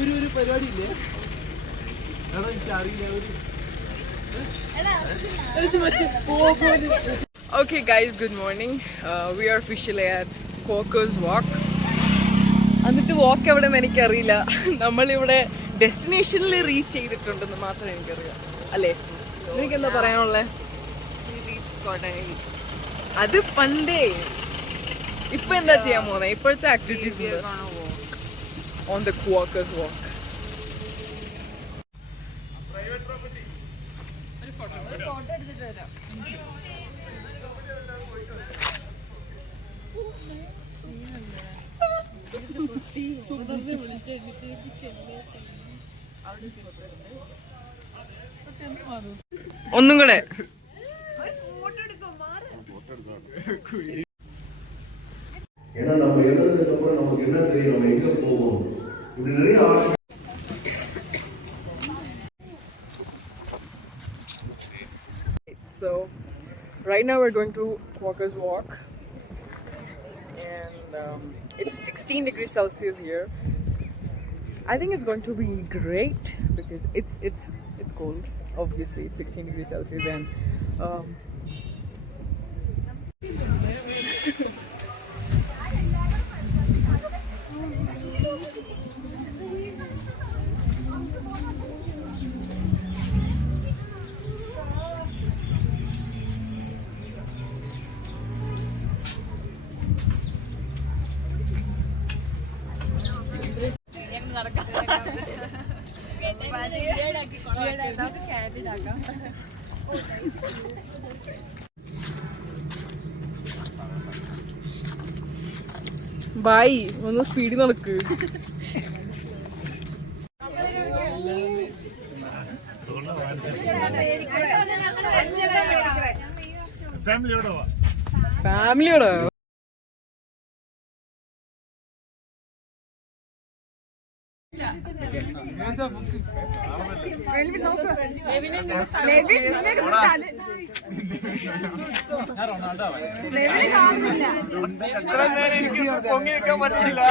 ഒരു പരിപാടി ഇല്ലേ എനിക്കറിയില്ല. Okay guys, good morning. We are officially at Quakers Walk. എന്നിട്ട് വാക്ക് എവിടെയെന്ന് എനിക്കറിയില്ല. നമ്മളിവിടെ ഡെസ്റ്റിനേഷനിൽ റീച്ച് ചെയ്തിട്ടുണ്ടെന്ന് മാത്രമേ എനിക്കറിയാം. അല്ലേ? എനിക്കെന്താ പറയാനുള്ളത്? അത് പണ്ടേ. ഇപ്പൊ എന്താ ചെയ്യാൻ പോകുന്നത്? ഇപ്പോഴത്തെ activities on the Quakers Walk. Photo എടുത്തിട്ട് വരാം. ഒന്നും കൂടെ So right now we're going to Quakers Walk and it's 16 degrees Celsius here. I think it's going to be great because it's cold. Obviously it's 16 degrees Celsius and bye ഒന്ന് സ്പീഡിൽ നടക്ക്. ഫാമിലിയോടോ? എത്ര നേരം എനിക്ക് പൊങ്ങി നിൽക്കാൻ പറ്റില്ല.